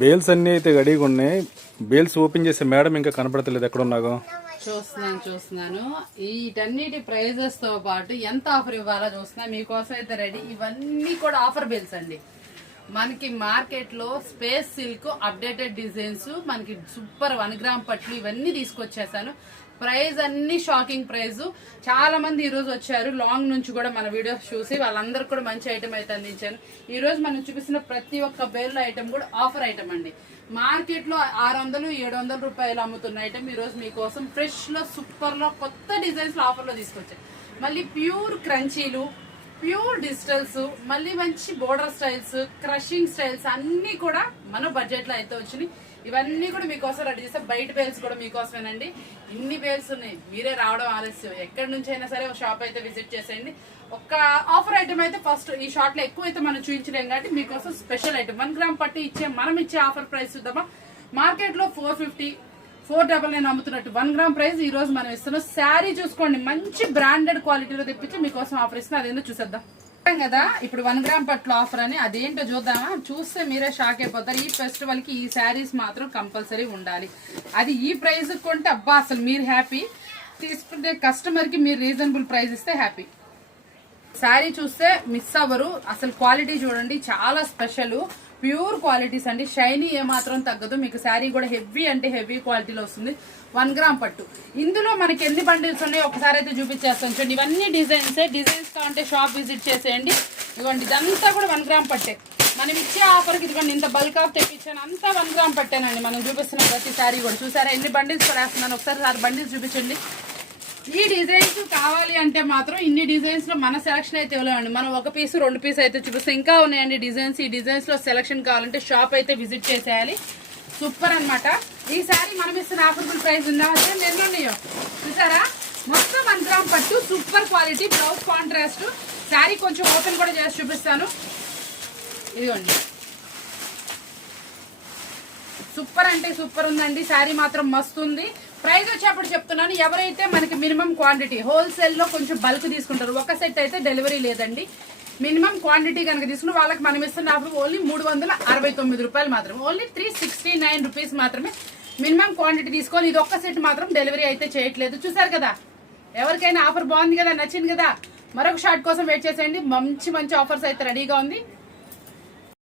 Bales అన్నీ అయితే రెడీగా ఉన్నాయి. బేల్స్ ఓపెన్ చేసే మేడం ఇంకా కనపడతలేదు, ఎక్కడ ఉన్నాగో. చూస్తున్నాను వీటన్నిటి ప్రైజెస్ తో పాటు ఎంత ఆఫర్ ఇవ్వాలో చూస్తున్నా మీకోసం అయితే రెడీ. ఇవన్నీ కూడా ఆఫర్ బిల్స్ అండి. మనకి మార్కెట్ లో స్పేస్ సిల్క్ అప్డేటెడ్ డిజైన్స్, మనకి సూపర్ 1 గ్రామ్ పట్లు ఇవన్నీ తీసుకొచ్చేసాను. ప్రైస్ అన్ని షాకింగ్ ప్రైస్. చాలా మంది ఈ రోజు వచ్చారు లాంగ్ నుంచి కూడా మన వీడియోస్ చూసి, వాళ్ళందరూ కూడా మంచి ఐటమ్ అయితే అందించాను. ఈ రోజు మనం చూపిస్తున్న ప్రతి ఒక్క బేల్ ఐటమ్ కూడా ఆఫర్ ఐటమ్ అండి. మార్కెట్ లో 600-700 రూపాయలు అమ్ముతున్న ఐటమ్ ఈ రోజు మీకోసం ఫ్రెష్ లో సూపర్ లో కొత్త డిజైన్స్ లో ఆఫర్ లో తీసుకొచ్చాయి. మళ్ళీ ప్యూర్ క్రంచీలు, ప్యూర్ డిజిటల్స్, మళ్ళీ మంచి బోర్డర్ స్టైల్స్, క్రషింగ్ స్టైల్స్ అన్ని కూడా మన బడ్జెట్ లో అయితే వచ్చినాయి. ఇవన్నీ కూడా మీకోసం రెడీ చేస్తే బయట బేల్స్ కూడా మీకోసమేనండి. ఇన్ని బేల్స్ ఉన్నాయి, మీరే రావడం ఆలస్యం. ఎక్కడి నుంచి అయినా సరే ఒక షాప్ అయితే విజిట్ చేసేయండి. ఒక ఆఫర్ ఐటమ్ అయితే ఫస్ట్ ఈ షార్ట్ లో ఎక్కువ అయితే మనం చూపించలేం కాబట్టి మీకోసం స్పెషల్ ఐటమ్ 1 గ్రామ్ పట్టి మనం ఇచ్చే ఆఫర్ ప్రైస్ చూద్దామా. మార్కెట్ లో 450, 499 అమ్ముతున్నట్టు 1 గ్రామ్ ప్రైస్ ఈ రోజు మనం ఇస్తున్నాం. శారీ చూసుకోండి, మంచి బ్రాండెడ్ క్వాలిటీలో తెప్పించి మీకోసం ఆఫర్ ఇస్తున్నాం. అదేంటో చూసేద్దాం కదా. ఇప్పుడు 1 గ్రామ్ పట్ల ఆఫర్ అని అదేంటో చూద్దామా. చూస్తే మీరే షాక్ అయిపోతారు. ఈ ఫెస్టివల్ కి ఈ శారీస్ మాత్రం కంపల్సరీ ఉండాలి. అది ఈ ప్రైస్ కొంటే అబ్బా అసలు మీరు హ్యాపీ. తీసుకుంటే కస్టమర్ కి మీరు రీజనబుల్ ప్రైస్ ఇస్తే హ్యాపీ. శారీ చూస్తే మిస్ అవ్వరు. అసలు క్వాలిటీ చూడండి, చాలా స్పెషల్ ప్యూర్ క్వాలిటీస్ అండి. షైనీ ఏమాత్రం తగ్గదు. మీకు శారీ కూడా హెవీ అంటే హెవీ క్వాలిటీలో వస్తుంది. 1 గ్రామ్ పట్టు. ఇందులో మనకి ఎన్ని బండిల్స్ ఉన్నాయో ఒకసారి అయితే చూపించేస్తాను చూడండి. ఇవన్నీ డిజైన్స్ కావాలంటే షాప్ విజిట్ చేసేయండి. ఇదిగోండి, ఇదంతా కూడా 1 గ్రామ్ పట్టే. మనం ఇచ్చే ఆఫర్కి ఇదిగోండి ఇంత బల్క్ ఆఫ్ తెప్పించాను, అంతా 1 గ్రామ్ పట్టేనండి. మనం చూపిస్తున్నాం ప్రతి శారీ కూడా. చూసారా ఎన్ని బండిల్స్ కూడా వేస్తున్నాను. ఒకసారి బండిల్స్ చూపించండి. ఈ డిజైన్స్ కావాలి అంటే మాత్రం ఇన్ని డిజైన్స్ లో మన సెలక్షన్ అయితే ఇవ్వలేమండి. మనం 1 పీస్ 2 పీస్ అయితే చూపిస్తాం. ఇంకా ఉన్నాయండి డిజైన్స్. ఈ డిజైన్స్ లో సెలక్షన్ కావాలంటే షాప్ అయితే విజిట్ చేసేయాలి. సూపర్ అన్నమాట. ఈ సారీ మనం ఇస్తున్న ఆఫర్బుల్ ప్రైస్ ఉందా ఎన్ని ఉన్నాయో చూసారా. మొత్తం 1 గ్రామ్ పట్టు, super quality, blouse contrast. Sari కొంచెం ఓపెన్ కూడా చేసి చూపిస్తాను. ఇదిగోండి, సూపర్ అంటే సూపర్ ఉందండి. శారీ మాత్రం మస్తు ఉంది. ప్రైస్ వచ్చేప్పుడు చెప్తున్నాను, ఎవరైతే మనకి మినిమం క్వాంటిటీ హోల్సేల్ లో కొంచెం బల్క్ తీసుకుంటారు, ఒక సెట్ అయితే డెలివరీ లేదండి. మినిమం క్వాంటిటీ కనుక తీసుకుని వాళ్ళకి మనం ఇస్తున్న ఆఫర్ ఓన్లీ 369 రూపాయలు మాత్రమే. ఓన్లీ 369 రూపీస్ మాత్రమే మినిమం క్వాంటిటీ తీసుకోవాలి. ఇది ఒక్క సెట్ మాత్రం డెలివరీ అయితే చేయట్లేదు. చూసారు కదా, ఎవరికైనా ఆఫర్ బాగుంది కదా, నచ్చింది కదా. మరొక షార్ట్ కోసం వెయిట్ చేసేయండి. మంచి మంచి ఆఫర్స్ అయితే రెడీగా ఉంది.